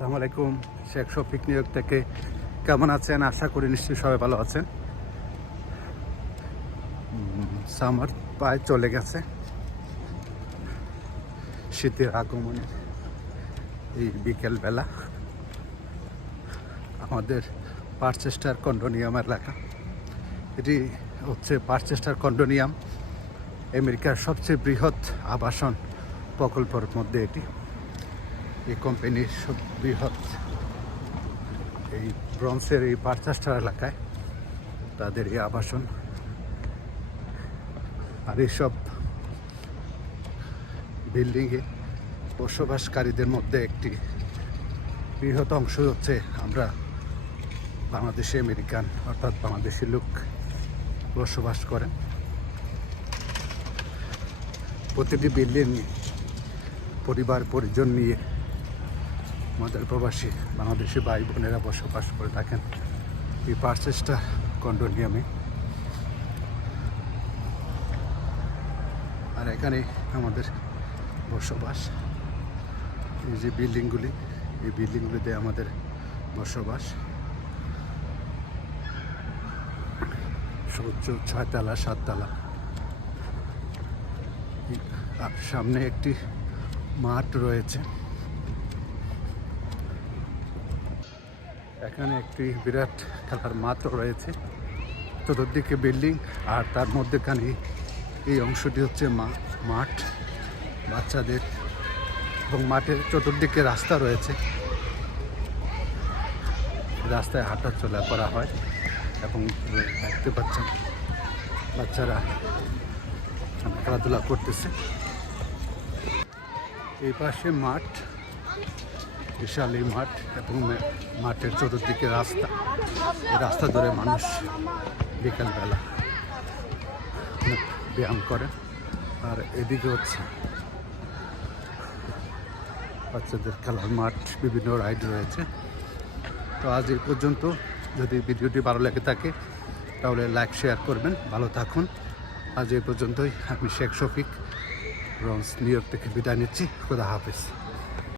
আসসালামু আলাইকুম। শেখ শফিক নিয়োগ থেকে কেমন আছেন? আশা করি নিশ্চয়ই সবাই ভালো আছেন। সামার প্রায় চলে গেছে। শীতের আগমনে এই বিকেলবেলা আমাদের পার্চেস্টার কন্ডোনিয়াম এলাকা। এটি হচ্ছে পার্চেস্টার কন্ডোনিয়াম, আমেরিকার সবচেয়ে বৃহৎ আবাসন প্রকল্পের মধ্যে এটি। এই কোম্পানির সব বৃহৎ। এই ব্রন্সের এই পার্চাস্টার এলাকায় তাদের এই আবাসন। আর এইসব বিল্ডিংয়ে বসবাসকারীদের মধ্যে একটি বৃহৎ অংশ হচ্ছে আমরা বাংলাদেশি আমেরিকান, অর্থাৎ বাংলাদেশি লোক বসবাস করেন। প্রতিটি বিল্ডিং পরিবার পরিজন নিয়ে আমাদের প্রবাসী বাংলাদেশি ভাই বোনেরা বসবাস করে থাকেন এই পার্সেসটা কন্ডোনিয়ামে আর এখানে আমাদের বসবাস, এই যে বিল্ডিংগুলি, এই বিল্ডিংগুলিতে আমাদের বসবাস। সর্বোচ্চ ছয়তলা, সাততলা। সামনে একটি মাঠ রয়েছে। এখানে একটি বিরাট খেলার মাঠ রয়েছে। চতুর্দিকে বিল্ডিং আর তার মধ্যেখানে এই অংশটি হচ্ছে মাঠ। বাচ্চাদের এবং মাঠের চতুর্দিকে রাস্তা রয়েছে। রাস্তায় হাঁটা চলা করা হয় এবং দেখতে পাচ্ছেন বাচ্চারা খেলাধুলা করতেছে। এই পাশে মাঠ বিশাল এই মাঠ এবং মাঠের চতুর্দিকে রাস্তা। এই রাস্তা ধরে মানুষ বিকালবেলা ব্যায়াম করে। আর এদিকে হচ্ছে বাচ্চাদের খেলার মাঠ, বিভিন্ন রাইড রয়েছে। তো আজ এই পর্যন্ত। যদি ভিডিওটি ভালো লেগে থাকে, তাহলে লাইক, শেয়ার করবেন। ভালো থাকুন। আজ এই পর্যন্তই। আমি শেখ শফিক রন্স নিউ ইয়র্ক থেকে বিদায় নিচ্ছি। খুদা হাফিজ।